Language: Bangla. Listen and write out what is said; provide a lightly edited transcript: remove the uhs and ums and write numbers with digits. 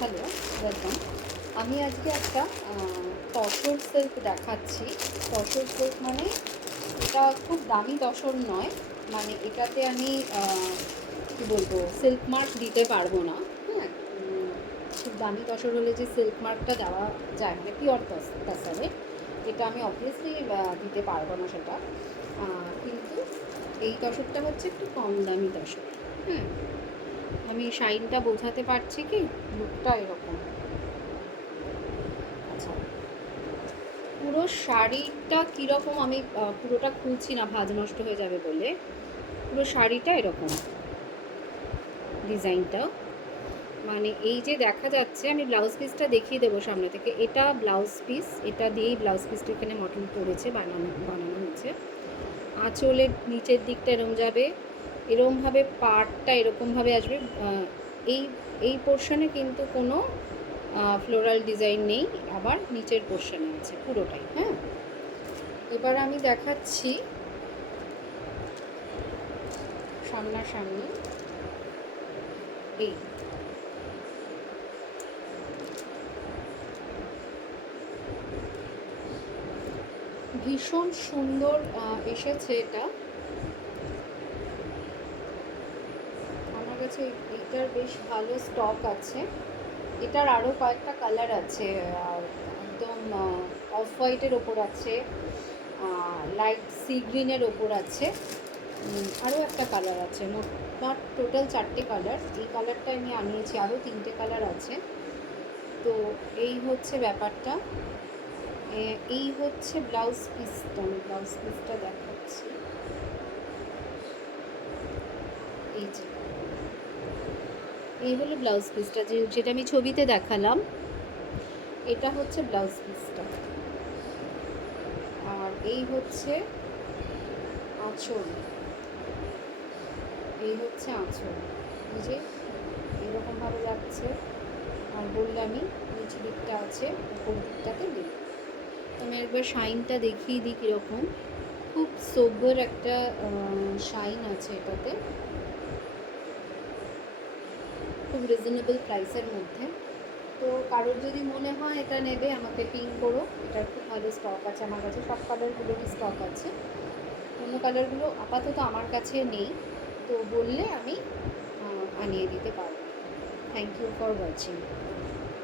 Hello, welcome. আমি আজকে একটা তসর সিল্ক দেখাচ্ছি। তসর সিল্ক মানে এটা খুব দামি তসর নয়, মানে এটাতে আমি কী বলবো, সিল্ক মার্ক দিতে পারবো না। হ্যাঁ, খুব দামি তসর হলে যে সিল্ক মার্কটা দেওয়া যায়, মানে পিওর তসরে, এটা আমি অবভিয়াসলি দিতে পারবো না সেটা। কিন্তু এই তসরটা হচ্ছে একটু কম দামি তসর। হ্যাঁ, আমি শাইনটা বোঝাতে পারছি কি? লুকটা এরকম। আচ্ছা, পুরো শাড়িটা কীরকম আমি পুরোটা খুলছি না, ভাঁজ নষ্ট হয়ে যাবে বলে। পুরো শাড়িটা এরকম ডিজাইনটা, মানে এই যে দেখা যাচ্ছে, আমি ব্লাউজ পিসটা দেখিয়ে দেবো সামনে থেকে। এটা ব্লাউজ পিস, এটা দিয়েই ব্লাউজ পিসটা এখানে মটন করেছে, বানানো হয়েছে। আঁচলের নিচের দিকটা এরম যাবে, এরমভাবে পাড়টা এরকমভাবে আসবে। এই এই পোর্শনে কিন্তু কোনো ফ্লোরাল ডিজাইন নেই, আবার নিচের পোর্শনে আছে পুরোটাই। হ্যাঁ, এবার আমি দেখাচ্ছি সামনাসামনি। এই ভীষণ সুন্দর এসেছে এটা আমার কাছে। এটার বেশ ভালো স্টক আছে। এটার আরও কয়েকটা কালার আছে, একদম অফ হোয়াইটের ওপর আছে, লাইট সি গ্রিনের ওপর আছে, আরও একটা কালার আছে। মোট টোটাল 4টে কালার। এই কালারটা আমি আনিয়েছি, আরও 3টে কালার আছে। তো এই হচ্ছে ব্যাপারটা। এই হচ্ছে ব্লাউজ পিসটা, আমি ব্লাউজ পিসটা দেখাচ্ছি। এই যে এই হলো ব্লাউজ পিসটা, যেটা আমি ছবিতে দেখালাম। এটা হচ্ছে ব্লাউজ পিসটা, আর এই হচ্ছে আঁচল। এই হচ্ছে আঁচল, এই যে এরকমভাবে যাচ্ছে। আর বললামই নিচ দিকটা আছে, উপর দিকটাতে দিই। তো আমি একবার শাইনটা দেখিয়ে দিই কীরকম। খুব সোবার একটা শাইন আছে এটাতে, খুব রিজনেবল প্রাইসের মধ্যে। তো কারোর যদি মনে হয় এটা নেবে, আমাকে পিং করো। এটার খুব ভালো স্টক আছে আমার কাছে, সব কালারগুলোরই স্টক আছে। অন্য কালারগুলো আপাতত আমার কাছে নেই, তো বললে আমি আনিয়ে দিতে পারবো। Thank you for watching.